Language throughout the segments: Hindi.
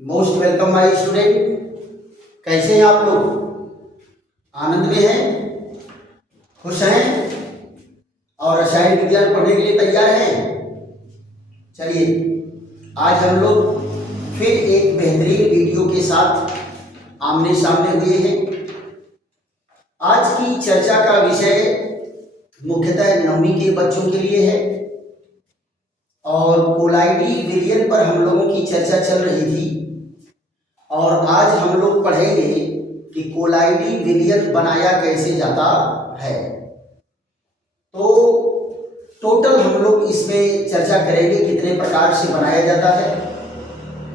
Most welcome my student. कैसे हैं आप लोग? आनंद में हैं, खुश हैं और रसायन विज्ञान पढ़ने के लिए तैयार हैं? चलिए आज हम लोग फिर एक बेहतरीन वीडियो के साथ आमने सामने हुए हैं। आज की चर्चा का विषय मुख्यतः 9वीं के बच्चों के लिए है और कोलाइडी विलयन पर हम लोगों की चर्चा चल रही थी और आज हम लोग पढ़ेंगे कि कोलाइडी विलयन बनाया कैसे जाता है। तो टोटल हम लोग इसमें चर्चा करेंगे कितने प्रकार से बनाया जाता है।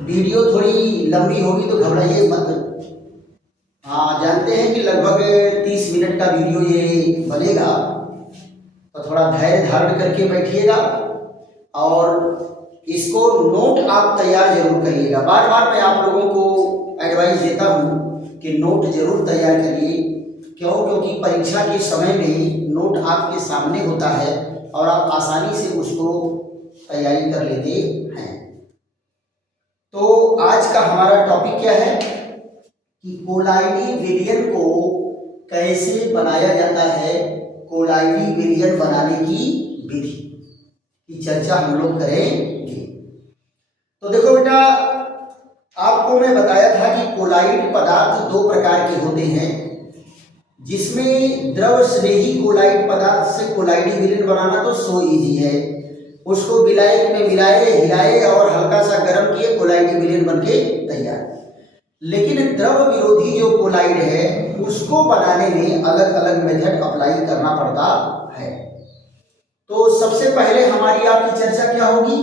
वीडियो थोड़ी लंबी होगी तो घबराइए मत। हाँ, जानते हैं कि लगभग 30 मिनट का वीडियो ये बनेगा, तो थोड़ा धैर्य धारण करके बैठिएगा और इसको नोट आप तैयार जरूर करिएगा। बार बार मैं आप लोगों को एडवाइस देता हूँ कि नोट जरूर तैयार करिए। क्यों? क्योंकि परीक्षा के समय में नोट आपके सामने होता है और आप आसानी से उसको तैयारी कर लेते हैं। तो आज का हमारा टॉपिक क्या है कि कोलाइडी विलयन को कैसे बनाया जाता है। कोलाइडी विलयन बनाने की विधि की चर्चा हम लोग करेंगे। तो देखो बेटा, आपको मैं बताया था कि कोलाइड पदार्थ दो प्रकार के होते हैं, जिसमें द्रव स्नेही कोलाइड पदार्थ से कोलाइडी विलयन बनाना तो सो इजी है। उसको विलायक में मिलाए, हिलाए और हल्का सा गर्म किए, कोलाइडी विलयन बनके तैयार। लेकिन द्रव विरोधी जो कोलाइड है उसको बनाने में अलग अलग मेथड अप्लाई करना पड़ता है। तो सबसे पहले हमारी आपकी चर्चा क्या होगी?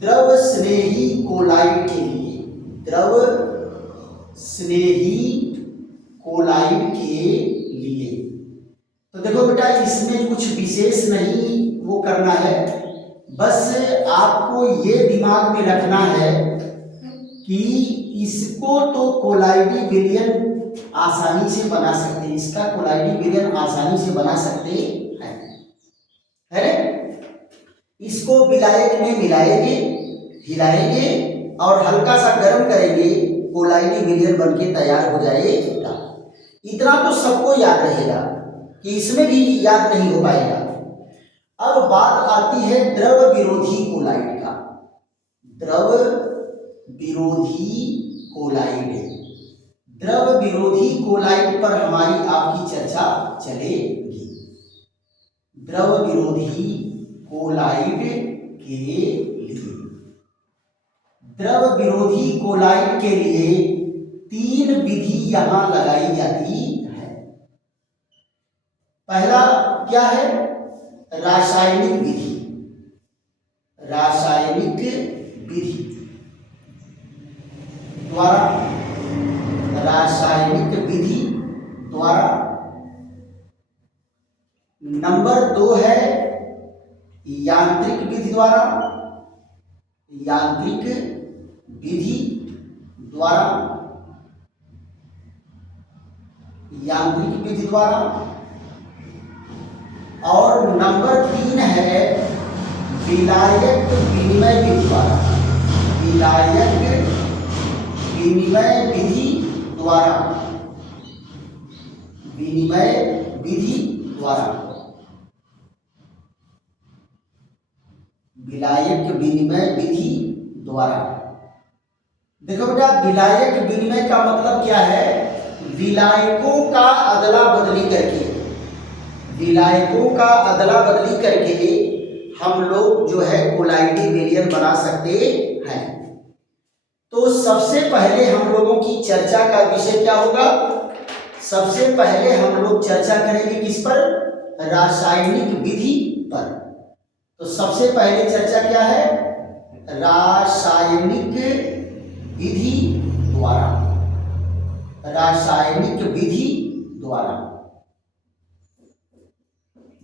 द्रव स्नेही कोलाइड के लिए, द्रव स्नेही कोलाइड के लिए। तो देखो बेटा, इसमें कुछ विशेष नहीं वो करना है, बस आपको ये दिमाग में रखना है कि इसको तो कोलाइडी विलयन आसानी से बना सकते हैं, इसका कोलाइडी विलयन आसानी से बना सकते हैं, है ना? इसको विलायक में मिलाएंगे, हिलाएंगे और हल्का सा गर्म करेंगे, कोलाइडी विलयन बनके तैयार हो जाएगा। इतना तो सबको याद रहेगा कि इसमें भी याद नहीं हो पाएगा। अब बात आती है द्रव विरोधी कोलाइड का। द्रव विरोधी कोलाइड, द्रव विरोधी कोलाइड पर हमारी आपकी चर्चा चलेगी। द्रव विरोधी कोलाइड के लिए, द्रव विरोधी कोलाइड के लिए 3 विधि यहां लगाई जाती है। पहला क्या है? रासायनिक विधि। रासायनिक विधि द्वारा, रासायनिक विधि द्वारा। नंबर 2 है यांत्रिक विधि द्वारा, यांत्रिक विधि द्वारा, यांत्रिक विधि द्वारा। और नंबर 3 है विलायक विनिमय विधि द्वारा, विलायक विनिमय विधि द्वारा, विनिमय विधि द्वारा, विलायक विनिमय विधि द्वारा। देखो बेटा, विलायक विनिमय का मतलब क्या है? विलायकों का अदला बदली करके, विलायकों का अदला बदली करके हम लोग जो है कोलाइडी विलयन बना सकते हैं। तो सबसे पहले हम लोगों की चर्चा का विषय क्या होगा? सबसे पहले हम लोग चर्चा करेंगे किस पर? रासायनिक विधि पर। तो सबसे पहले चर्चा क्या है? रासायनिक विधि द्वारा, रासायनिक विधि द्वारा।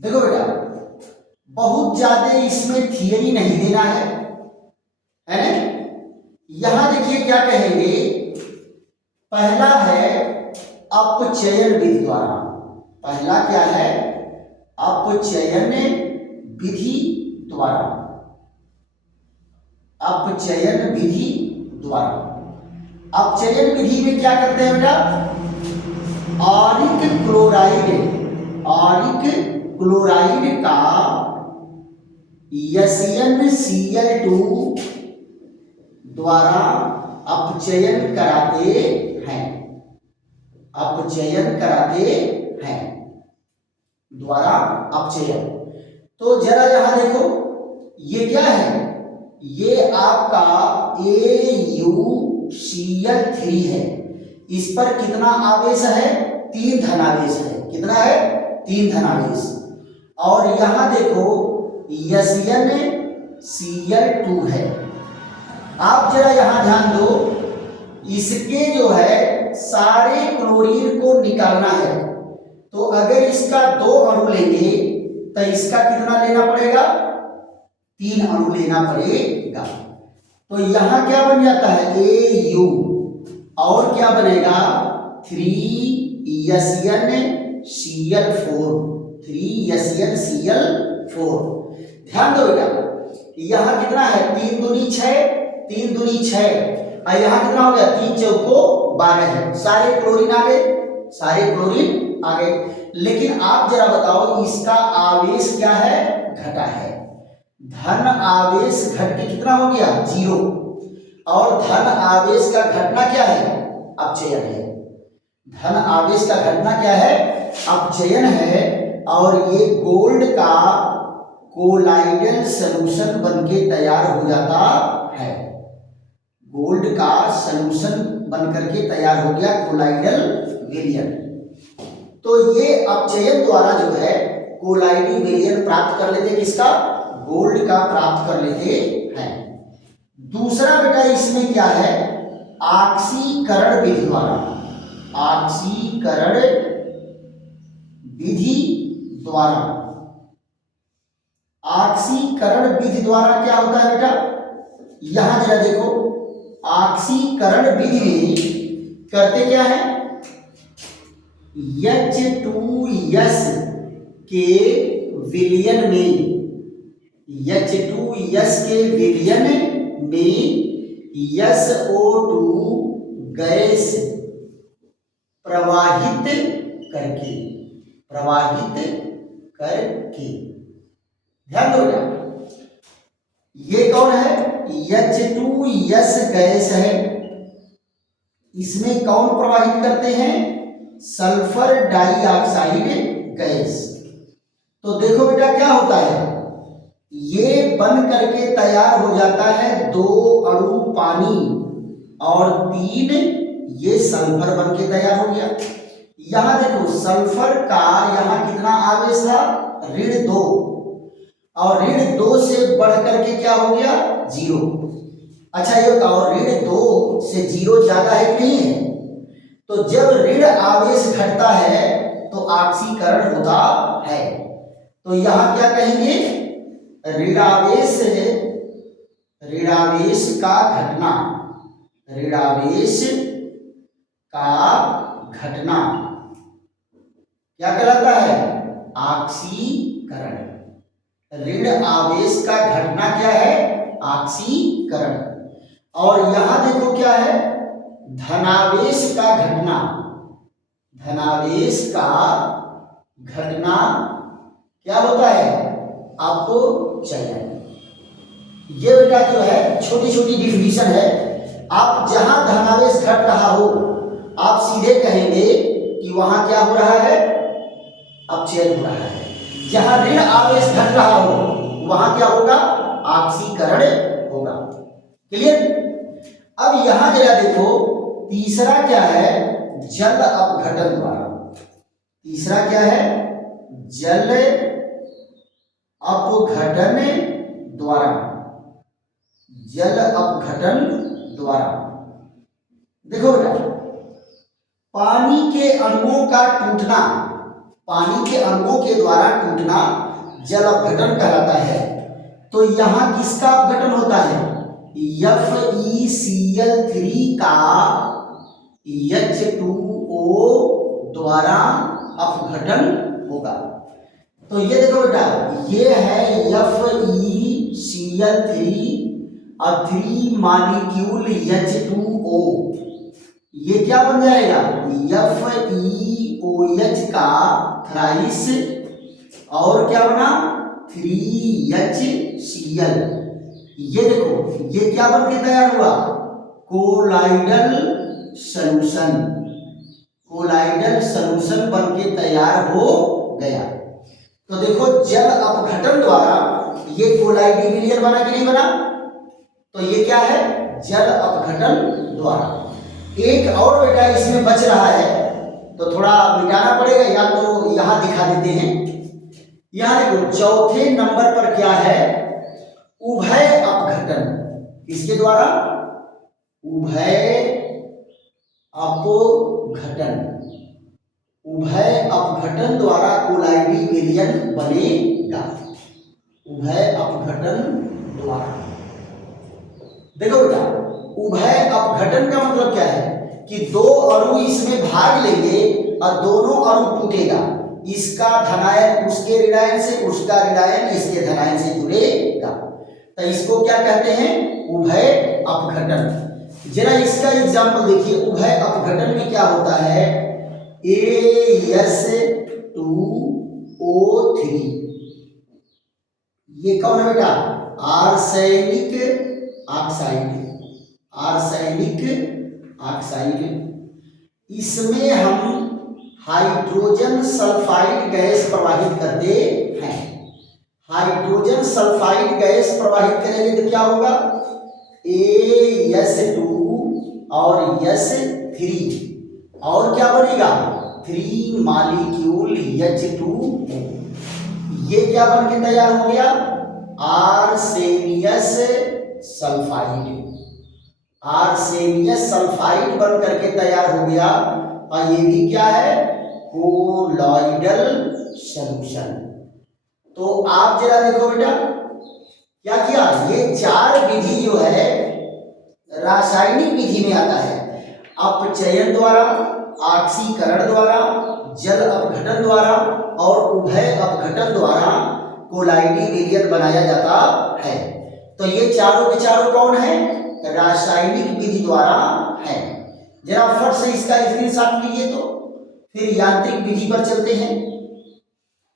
देखो बेटा, बहुत ज्यादा इसमें थियरी नहीं देना है ना? यहां देखिए क्या कहेंगे। पहला है अपचयन विधि द्वारा। पहला क्या है? अपचयन विधि द्वारा, अपचयन विधि द्वारा। अपचयन विधि में क्या करते हैं बेटा, ऑरिक क्लोराइड का NaCl2 द्वारा अपचयन कराते हैं, द्वारा अपचयन। तो जरा यहां देखो, ये क्या है, ये आपका AuCl3 है। इस पर कितना आवेश है, 3 धनावेश है। कितना है, 3 धनावेश। और यहां देखो NaCl2 है। आप जरा यहां ध्यान दो, इसके जो है सारे क्लोरीन को निकालना है। तो अगर इसका 2 अणु लेंगे तो इसका कितना लेना पड़ेगा, 3 अणु लेना पड़ेगा। तो यहां क्या बन जाता है, Au और क्या बनेगा, 3SnCl4। ध्यान दो बेटा, यहां कितना है, 3 दूनी 6, 3 दूनी 6, और यहां कितना हो गया, 3 चौको 12 है। सारे क्लोरीन आ गए। लेकिन आप जरा बताओ, इसका आवेश क्या है, घटा है। धन आवेश घट के कितना हो गया, 0। और धन आवेश का घटना क्या है, अपचयन है। धन आवेश का घटना क्या है, अपचयन है। और ये गोल्ड का कोलाइडल सॉल्यूशन बनके तैयार हो जाता है। गोल्ड का सॉल्यूशन बनकर के तैयार हो गया कोलाइडल विलयन। तो ये अपचयन द्वारा जो है कोलाइडी विलयन प्राप्त कर लेते, किसका, गोल्ड का प्राप्त कर लेते हैं। दूसरा बेटा इसमें क्या है, ऑक्सीकरण विधि द्वारा। ऑक्सीकरण विधि द्वारा, ऑक्सीकरण विधि द्वारा क्या होता है बेटा, यहां जरा देखो, ऑक्सीकरण विधि में करते क्या है, H2S के विलयन में, H2S के विलयन में SO2 गैस प्रवाहित करके, ध्यान दो बेटा, ये कौन है, H2S गैस है। इसमें कौन प्रवाहित करते हैं, सल्फर डाइऑक्साइड गैस। तो देखो बेटा क्या होता है, ये बन करके तैयार हो जाता है 2 अणु पानी और 3 ये सल्फर बन के तैयार हो गया। यहां देखो सल्फर का यहां कितना आवेश था, -2, और -2 से बढ़ करके क्या हो गया, 0। अच्छा ये बताओ, -2 से 0 ज्यादा है कि नहीं है। तो जब ऋण आवेश घटता है तो ऑक्सीकरण होता है। तो यहां क्या कहेंगे, ऋणावेश का घटना, ऋणावेश का घटना क्या कहलाता है, ऑक्सीकरण। ऋण आवेश का घटना क्या है, ऑक्सीकरण। और यहां देखो क्या है, धनावेश का घटना, धनावेश का घटना क्या होता है, अपचयन। ये बेटा जो है छोटी छोटी डिफिनीशन है। आप जहां धनावेश घट रहा हो आप सीधे कहेंगे कि वहां क्या हो रहा है, अपचयन हो रहा है। जहां ऋण आवेश घट रहा हो वहां क्या होगा, ऑक्सीकरण होगा। क्लियर। अब यहां जरा देखो, तीसरा क्या है, जल अपघटन द्वारा। तीसरा क्या है, जल अपघटन द्वारा, जल अपघटन द्वारा। देखो बेटा, पानी के अणुओं का टूटना, पानी के अणुओं के द्वारा टूटना जल अपघटन कहलाता है। तो यहां किसका अपघटन होता है, FeCl3 का H2O द्वारा अपघटन होगा। तो ये देखो बेटा, ये है FeCl3 और 3 मॉलिक्यूल H2O, ये क्या बन जाएगा, FeOH का थ्राइस और क्या बना 3HCl। ये देखो ये क्या बन के तैयार हुआ, कोलाइडल सॉल्यूशन, कोलाइडल सॉल्यूशन बन के तैयार हो गया। तो देखो जल अपघटन द्वारा ये कोलाइडी विलयन बना कि नहीं बना, तो ये क्या है, जल अपघटन द्वारा। एक और बेटा इसमें बच रहा है तो थोड़ा मिटाना पड़ेगा, या तो यहां दिखा देते हैं। यहां देखो चौथे नंबर पर क्या है, उभय अपघटन। किसके द्वारा, उभय अपघटन, उभय अपघटन द्वारा कोलाइडी विलयन बनेगा, उभय अपघटन द्वारा। देखो बेटा उभय अपघटन का मतलब क्या है कि दो अणु इसमें भाग लेंगे और दोनों अणु टूटेगा, इसका धनायन उसके ऋणायन से, उसका ऋणायन इसके धनायन से जुड़ेगा, तो इसको क्या कहते हैं, उभय अपघटन। जरा इसका एग्जाम्पल देखिए, उभय अपघटन में क्या होता है, AS2O3, ये कौन है बेटा, आर्सेनिक ऑक्साइड, आर्सेनिक ऑक्साइड। इसमें हम हाइड्रोजन सल्फाइड गैस प्रवाहित करते हैं, हाइड्रोजन सल्फाइड गैस प्रवाहित करेंगे तो क्या होगा, AS2 और S3 और क्या बनेगा 3 मॉलिक्यूल H2O, ये क्या बन के तैयार हो गया, आर्सेनियस सल्फाइड, आर्सेनियस सल्फाइड बन करके तैयार हो गया, और ये भी क्या है, कोलॉइडल सॉल्यूशन। तो आप जरा देखो बेटा क्या किया, ये चार विधि जो है रासायनिक विधि में आता है, अपचयन द्वारा, ऑक्सीकरण द्वारा, जल अपघटन द्वारा और उभय अपघटन द्वारा कोलाइडी विलयन बनाया जाता है। तो ये चारों के चारों कौन है, रासायनिक विधि द्वारा है। जरा फट से इसका स्क्रीनशॉट लीजिए, तो फिर यांत्रिक विधि पर चलते हैं।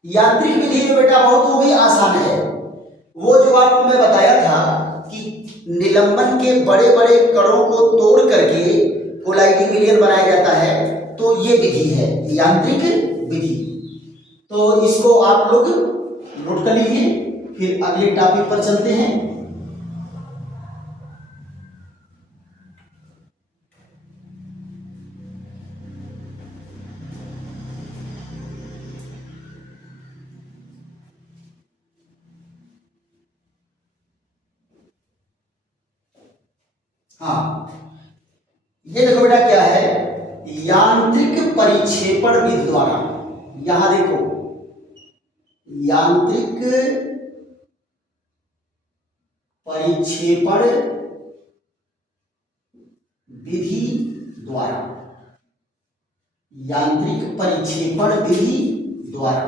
यांत्रिक विधि में बेटा बहुत वो भी आसान है, वो जो आपको मैं बताया था कि निलंबन के बड़े बड़े कणों को तोड़ करके कोलाइडी विलयन बनाया जाता है, तो ये विधि है यांत्रिक विधि। तो इसको आप लोग नोट कर लीजिए, फिर अगले टॉपिक पर चलते हैं। हाँ ये देखो बेटा क्या है, यांत्रिक परिक्षेपण विधि द्वारा। यहां देखो यांत्रिक परिक्षेपण विधि द्वारा, यांत्रिक परिक्षेपण विधि द्वारा।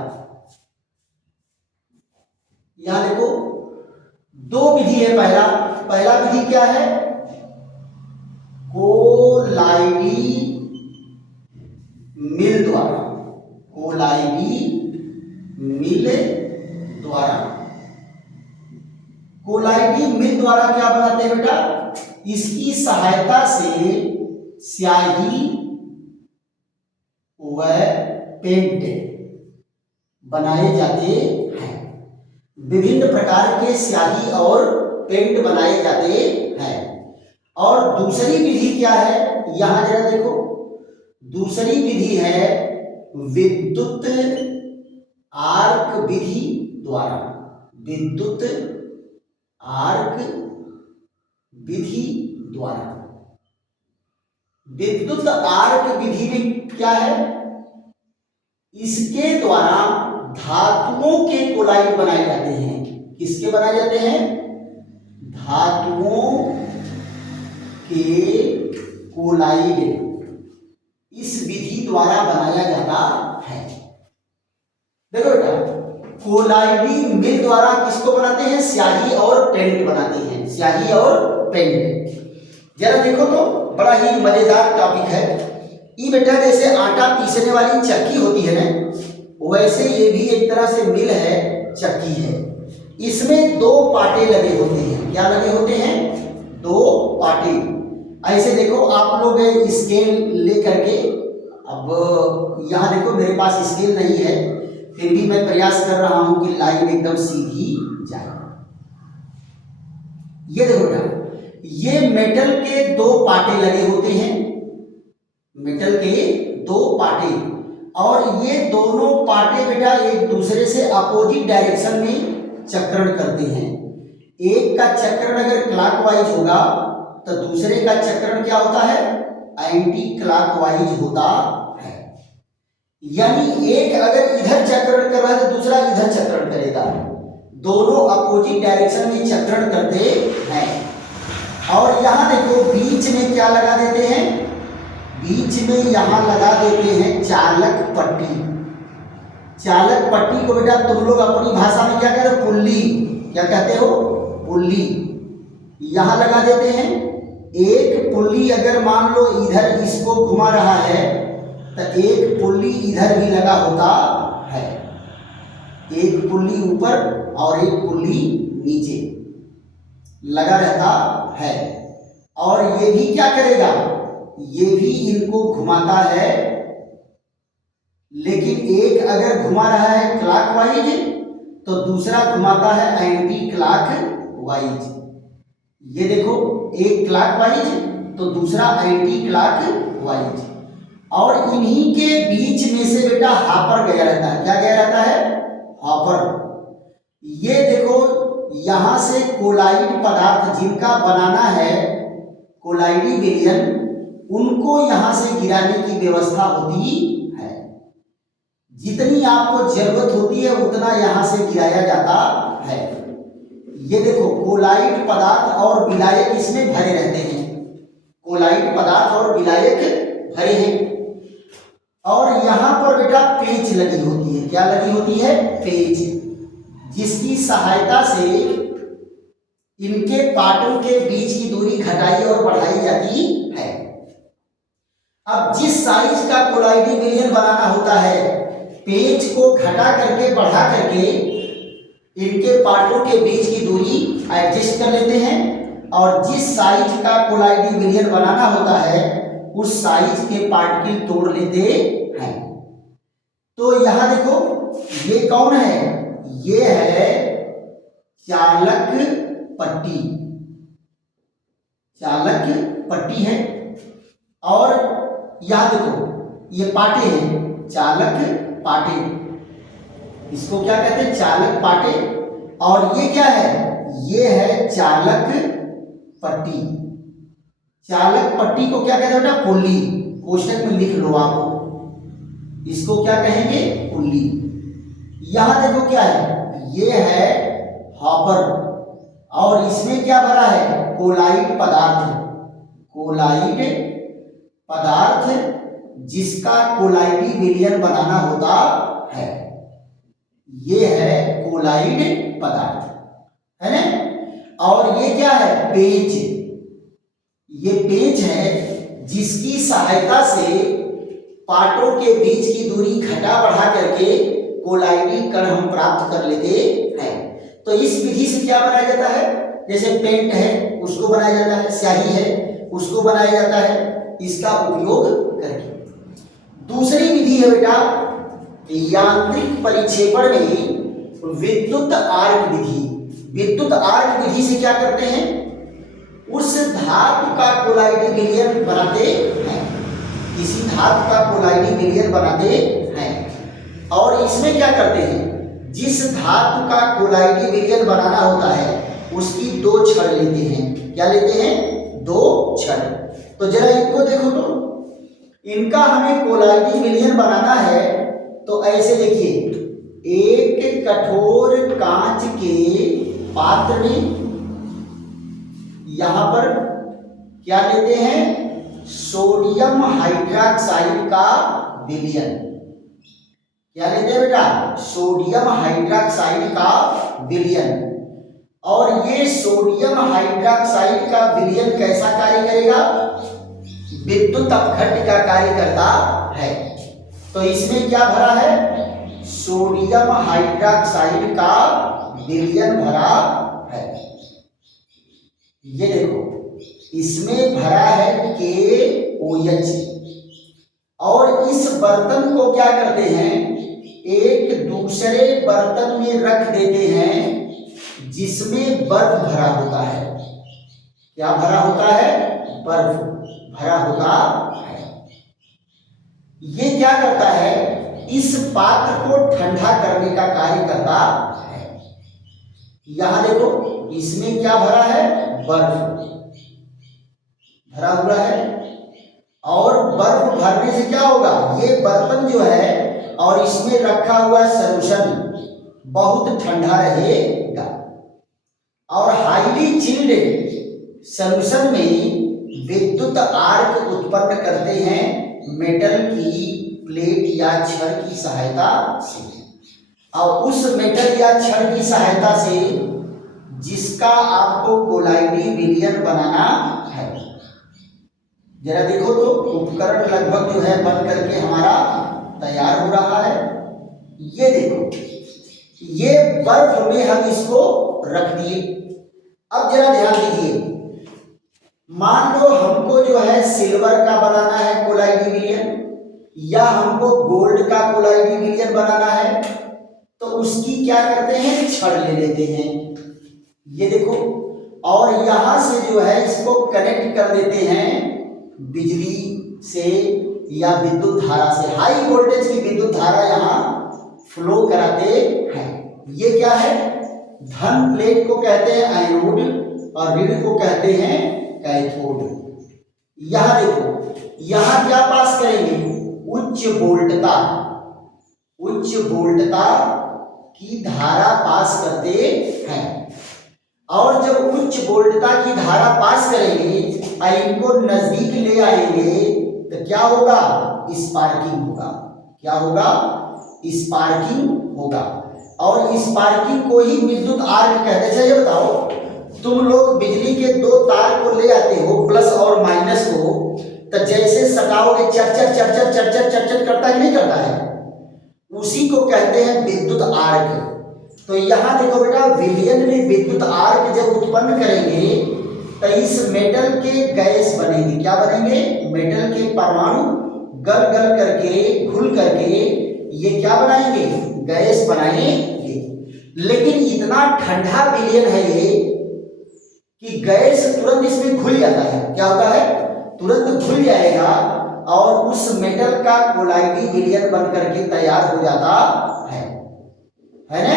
यहां देखो दो विधि है, पहला विधि क्या है, कोलाइडी मिल द्वारा, कोलाइडी मिल द्वारा। कोलाइडी मिल द्वारा क्या बनाते हैं बेटा, इसकी सहायता से स्याही व पेंट बनाए जाते हैं, विभिन्न प्रकार के स्याही और पेंट बनाए जाते हैं। और दूसरी विधि क्या है, यहां जरा देखो, दूसरी विधि है विद्युत आर्क विधि द्वारा, विद्युत आर्क विधि द्वारा। विद्युत आर्क विधि में क्या है, इसके द्वारा धातुओं के कोलाइड बनाए जाते हैं। किसके बनाए जाते हैं, धातुओं के कोलाइड इस विधि द्वारा बनाया जाता है। देखो बेटा कोलाइडी मिल द्वारा किसको बनाते हैं, स्याही और पेंट बनाते हैं, स्याही और पेंट। जरा देखो तो बड़ा ही मजेदार टॉपिक है। ये बेटा जैसे आटा पीसने वाली चक्की होती है ना, वैसे ये भी एक तरह से मिल है, चक्की है। इसमें दो पाटे लगे होते हैं। क्या लगे होते हैं? दो पाटे। ऐसे देखो आप लोग स्केल ले करके, अब यहाँ देखो मेरे पास स्केल नहीं है, फिर भी मैं प्रयास कर रहा हूं कि लाइन एकदम सीधी जाए। ये देखो बेटा, ये मेटल के दो पाटे लगे होते हैं, मेटल के दो पाटे, और ये दोनों पाटे बेटा एक दूसरे से अपोजिट डायरेक्शन में चक्रण करते हैं। एक का चक्रण अगर क्लॉकवाइज होगा तो दूसरे का चक्रण क्या होता है? एंटी क्लॉकवाइज होता है। यानी एक अगर इधर चक्रण कर रहा है तो दूसरा इधर चक्रण करेगा, दोनों अपोजिट डायरेक्शन में चक्रण करते हैं। और यहां देखो बीच में क्या लगा देते हैं? बीच में यहां लगा देते हैं चालक पट्टी। चालक पट्टी को बेटा तुम लोग अपनी भाषा में क्या कहते हो? पुल्ली। क्या कहते हो? पुल्ली। यहां लगा देते हैं। एक पुल्ली अगर मान लो इधर इसको घुमा रहा है तो एक पुल्ली इधर भी लगा होता है। एक पुल्ली ऊपर और एक पुल्ली नीचे लगा रहता है। और ये भी क्या करेगा? ये भी इनको घुमाता है, लेकिन एक अगर घुमा रहा है क्लॉकवाइज तो दूसरा घुमाता है एंटी क्लॉकवाइज। ये देखो, एक क्लॉकवाइज तो दूसरा एंटी क्लॉकवाइज। और इन्हीं के बीच में से बेटा हॉपर गया रहता है। क्या गया रहता है? हॉपर। ये देखो यहां से कोलाइड पदार्थ जिनका बनाना है कोलाइडी विलयन, उनको यहां से गिराने की व्यवस्था होती है। जितनी आपको जरूरत होती है उतना यहां से गिराया जाता है। ये देखो कोलाइड पदार्थ और विलायक इसमें भरे रहते हैं। कोलाइड पदार्थ और विलायक भरे हैं। और यहां पर बेटा पेच लगी होती है। क्या लगी होती है? पेच, जिसकी सहायता से इनके पार्टों के बीच की दूरी घटाई और बढ़ाई जाती है। अब जिस साइज का कोलाइडी विलयन बनाना होता है, पेच को घटा करके बढ़ा करके इनके पार्टों के बीच की दूरी एडजस्ट कर लेते हैं, और जिस साइज का कोलाइडी विलयन बनाना होता है उस साइज के पार्टिकल तोड़ लेते हैं। तो यहां देखो ये कौन है? ये है चालक पट्टी। चालक पट्टी है। और यहां देखो ये पाटे हैं, चालक पाटे। इसको क्या कहते हैं? चालक पाटे। और ये क्या है? ये है चालक पट्टी। चालक पट्टी को क्या कहते हैं बेटा? पुल्ली। कोष्टक में लिख लो आप, इसको क्या कहेंगे? पुल्ली। यहां देखो क्या है? ये है हॉपर, और इसमें क्या भरा है? कोलाइड पदार्थ। कोलाइड पदार्थ जिसका कोलाइडी विलयन बनाना होता है, ये है कोलाइड पदार्थ, है ना। और ये क्या है? पेच। ये पेच है जिसकी सहायता से पार्टों के बीच की दूरी घटा बढ़ा करके कोलाइडी कण हम प्राप्त कर लेते हैं। तो इस विधि से क्या बनाया जाता है? जैसे पेंट है उसको बनाया जाता है, स्याही है उसको बनाया जाता है, इसका उपयोग करके। दूसरी विधि है बेटा यांत्रिक परिक्षेपण में विद्युत आर्क विधि। विद्युत आर्क विधि से क्या करते हैं? उस धातु का कोलाइडी विलयन बनाते हैं, किसी धातु का कोलाइडी विलयन बनाते हैं। और इसमें क्या करते हैं? जिस धातु का कोलाइडी विलयन बनाना होता है उसकी दो छड़ लेते हैं। क्या लेते हैं? दो छड़। तो जरा इनको देखो, तो इनका हमें कोलाइडी विलयन बनाना है तो ऐसे देखिए, एक कठोर कांच के पात्र में यहां पर क्या लेते हैं? सोडियम हाइड्रोक्साइड का विलयन। क्या लेते हैं बेटा? सोडियम हाइड्रोक्साइड का विलयन। और ये सोडियम हाइड्रोक्साइड का विलयन कैसा कार्य करेगा? विद्युत अपघट्य का कार्य करता है। तो इसमें क्या भरा है? सोडियम हाइड्रोक्साइड का विलयन भरा है। ये देखो, इसमें भरा है KOH। और इस बर्तन को क्या करते हैं, एक दूसरे बर्तन में रख देते हैं जिसमें बर्फ भरा होता है। क्या भरा होता है? बर्फ भरा होता है। ये क्या करता है? इस पात्र को ठंडा करने का कार्य करता है। यहां देखो, इसमें क्या भरा है? बर्फ भरा हुआ है। और बर्फ भरने से क्या होगा? ये बर्तन जो है और इसमें रखा हुआ सॉल्यूशन बहुत ठंडा रहेगा। और हाईली चिल्ड सॉल्यूशन में विद्युत आर्क उत्पन्न करते हैं मेटल की प्लेट या छड़ की सहायता से। और उस मेटल या छड़ की सहायता से जिसका आपको कोलाइडी विलयन बनाना है। जरा देखो तो, उपकरण लगभग जो है बन करके हमारा तैयार हो रहा है। ये देखो, ये बर्फ में हम इसको रख दिए। अब जरा ध्यान दीजिए, मान लो हमको जो है सिल्वर का बनाना है कोलाइडी विलयन, या हमको गोल्ड का कोलाइडी विलयन बनाना है, तो उसकी क्या करते हैं? छड़ ले लेते हैं। ये देखो, और यहां से जो है इसको कनेक्ट कर देते हैं बिजली से या विद्युत धारा से। हाई वोल्टेज की विद्युत धारा यहां फ्लो कराते हैं। ये क्या है? धन प्लेट को कहते हैं एनोड और ऋण को कहते हैं कैथोड। यहां देखो, यहां क्या पास करेंगे? उच्च वोल्टता की धारा पास करते हैं। और जब उच्च वोल्टता की धारा पास करेंगे और इनको नजदीक ले आएंगे तो क्या होगा? स्पार्किंग होगा। क्या होगा? स्पार्किंग होगा। और स्पार्किंग को ही विद्युत आर्क कहते हैं। ये बताओ, तुम लोग बिजली के दो तार को ले आते हो, प्लस और माइनस को, तो जैसे सटाओगे चरचर चरचर चरचर चरचर करता है कि नहीं करता है? उसी को कहते हैं विद्युत आर्क। तो यहां देखो बेटा, विलयन में विद्युत आर्क जब उत्पन्न करेंगे तो इस मेटल के गैस बनेंगे। क्या बनेंगे? मेटल के परमाणु गल गल करके, घुल करके ये क्या बनाएंगे? गैस बनाएंगे। लेकिन इतना ठंडा विलयन है ये कि गैस तुरंत इसमें घुल जाता है। क्या होता है? तुरंत घुल जाएगा और उस मेटल का कोलाइडी विलयन बन करके तैयार हो जाता है ना?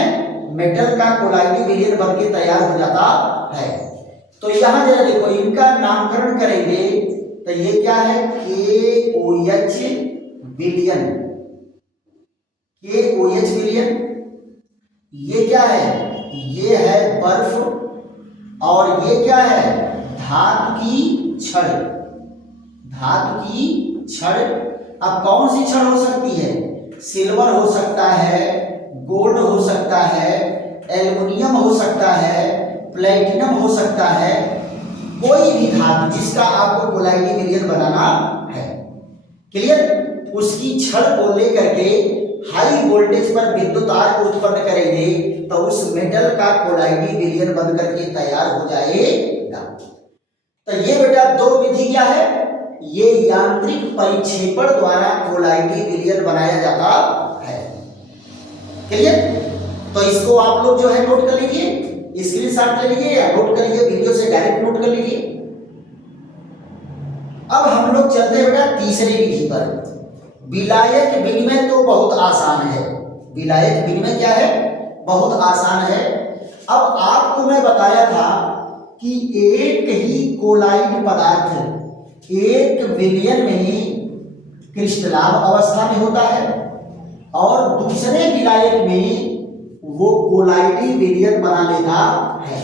मेटल का कोलाइडी विलयन बन के तैयार हो जाता है। तो यहां जरा देखो, इनका नामकरण करेंगे तो ये क्या है? KOH विलयन। KOH विलयन। ये क्या है? ये है बर्फ। और ये क्या है? धातु की छड़। धातु की छड़। अब कौन सी छड़ हो सकती है? सिल्वर हो सकता है, गोल्ड हो सकता है, एल्युमिनियम हो सकता है, प्लेटिनम हो सकता है। कोई भी धातु जिसका आपको कोलाइडी विलयन बनाना है। क्लियर? उसकी छड़ को लेकर के हाई वोल्टेज पर विद्युत आर्क उत्पन्न करेंगे तो उस मेटल का कोलाइडी विलयन बन करके तैयार हो जाएगा। तो ये बेटा दो विधि क्या है? ये यांत्रिक परिक्षेपण द्वारा कोलाइडी विलयन बनाया जाता है। क्लियर? तो इसको आप लोग जो है नोट कर लीजिए, स्क्रीनशॉट ले लीजिए या नोट कर लीजिए, वीडियो से डायरेक्ट नोट कर लीजिए। अब हम लोग चलते हैं बेटा तीसरी विधि पर। विलायक विनिमय तो बहुत आसान है। विलायक विनिमय क्या है? बहुत आसान है। अब आपको मैं बताया था कि एक ही कोलाइड पदार्थ एक विलयन में क्रिस्टलाव अवस्था में होता है और दूसरे विलायक में वो कोलाइडी विलयन बना लेता है।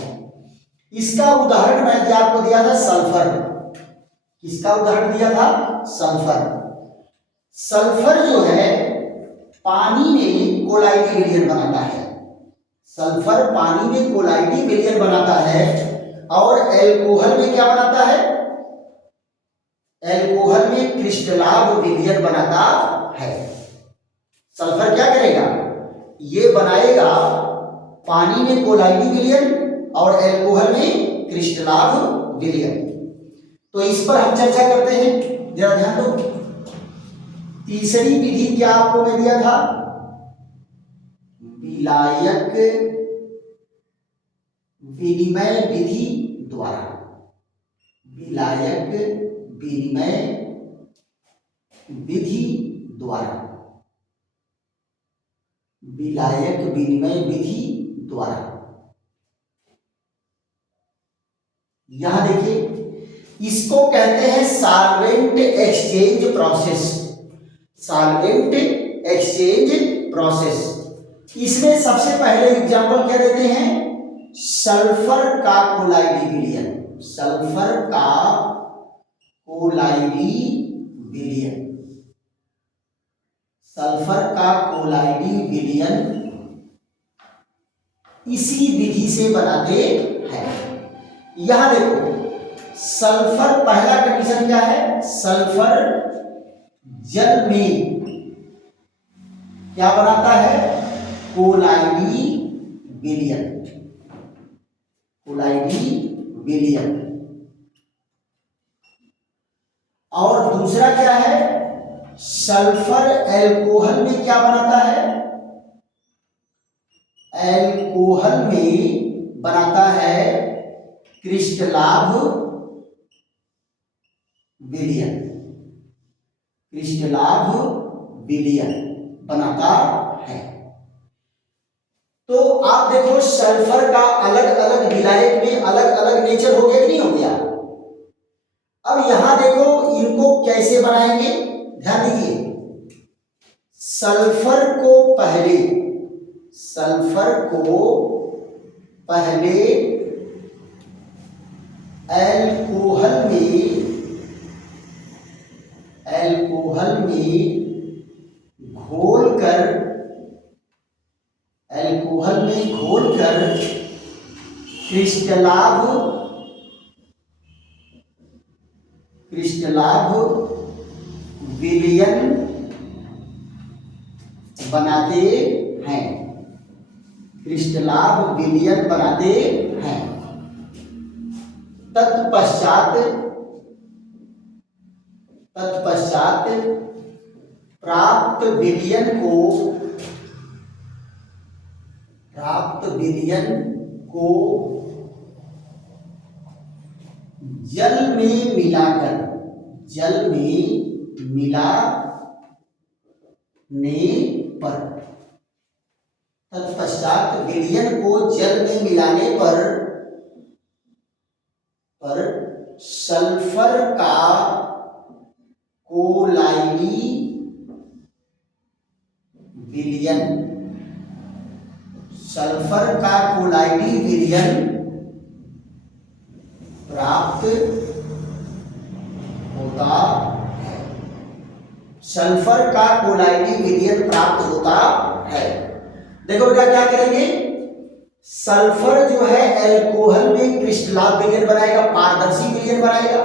इसका उदाहरण मैंने आपको दिया था सल्फर। किसका उदाहरण दिया था? सल्फर। सल्फर जो है पानी में कोलाइडी विलयन बनाता है। सल्फर पानी में कोलाइडी विलयन बनाता है और एल्कोहल में क्या बनाता है? एल्कोहल में क्रिस्टलाभ विलयन बनाता है। सल्फर क्या करेगा, ये बनाएगा पानी में कोलाइडी विलयन और एल्कोहल में क्रिस्टलाभ विलयन। तो इस पर हम चर्चा करते हैं, जरा ध्यान दो। तीसरी विधि क्या आपको मैं दिया था, विलायक विनिमय विधि द्वारा, विलायक विनिमय विधि द्वारा, विलायक विनिमय विधि द्वारा। यहां देखिए, इसको कहते हैं solvent exchange process, solvent exchange process. इसमें सबसे पहले एग्जांपल क्या देते हैं, सल्फर का कोलाइडी विलयन, सल्फर का कोलाइडी विलयन, सल्फर का कोलाइडी विलयन इसी विधि से बनाते हैं। यहां देखो, सल्फर पहला कंडीशन क्या है, सल्फर जल में क्या बनाता है, कोलाइडी विलयन, कोलाइडी विलयन। और दूसरा क्या है, सल्फर एल्कोहल में क्या बनाता है, एल्कोहल में बनाता है क्रिस्टलाभ विलयन, क्रिस्टलाभ विलयन बनाता है। तो आप देखो, सल्फर का अलग अलग विलायक में अलग अलग नेचर हो गया कि नहीं हो गया। अब यहां देखो, इनको कैसे बनाएंगे, ध्यान दीजिए। सल्फर को पहले, सल्फर को पहले एल्कोहल में, एल्कोहल में घोलकर, एल्कोहल में घोलकर क्रिस्टलाभ, क्रिस्टलाभ विलयन बनाते हैं, क्रिस्टलाभ विलयन बनाते हैं। तत्पश्चात, तत्पश्चात प्राप्त विलयन को, प्राप्त विलयन को जल में मिलाकर, जल में मिलाने पर, तत्पश्चात विलयन को जल में मिलाने पर सल्फर का कोलाइडी विलयन, सल्फर का कोलाइडी विलयन प्राप्त होता है, सल्फर का कोलाइडी विलयन प्राप्त होता है। देखो बेटा, क्या करेंगे, सल्फर जो है एल्कोहल में क्रिस्टलाभ विलयन बनाएगा, पारदर्शी विलयन बनाएगा।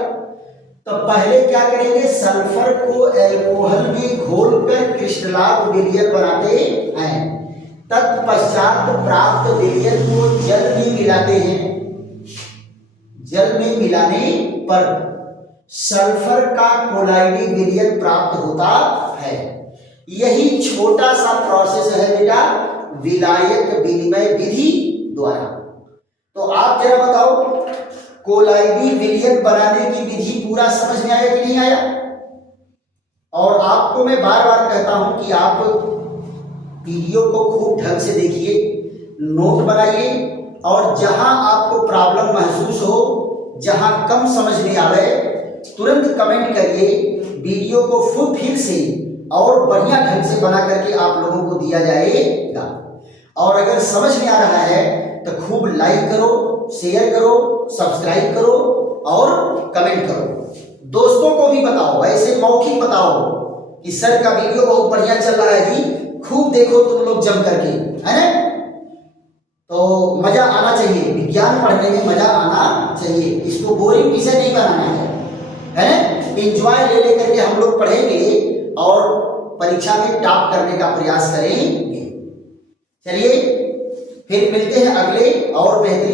तो पहले क्या करेंगे, सल्फर को एल्कोहल में घोलकर क्रिस्टलाभ विलयन बनाते हैं। तत्पश्चात प्राप्त विलयन को जल में मिलाते हैं, जल में मिलाने पर सल्फर का कोलाइडी विलयन प्राप्त होता है। यही छोटा सा प्रोसेस है बेटा विलायक विनिमय विधि द्वारा। तो आप जरा बताओ, कोलाइडी विलयन बनाने की विधि पूरा समझ में आया कि नहीं आया। और आपको मैं बार बार कहता हूं कि आप वीडियो को खूब ढंग से देखिए, नोट बनाइए, और जहां आपको प्रॉब्लम महसूस हो, जहां कम समझ में आवे, तुरंत कमेंट करिए। वीडियो को फिर से और बढ़िया ढंग से बना करके आप लोगों को दिया जाएगा। और अगर समझ में आ रहा है तो खूब लाइक करो, शेयर करो, सब्सक्राइब करो और कमेंट करो। दोस्तों को भी बताओ, ऐसे मौखिक बताओ कि सर का वीडियो बहुत बढ़िया चल रहा है जी, खूब देखो तुम लोग जम करके, है ना। तो मजा आना चाहिए, विज्ञान पढ़ने में मजा आना चाहिए, इसको बोरिंग विषय नहीं बनाना है ना। इंजॉय ले लेकर के हम लोग पढ़ेंगे और परीक्षा में टॉप करने का प्रयास करेंगे। चलिए फिर मिलते हैं अगले और बेहतर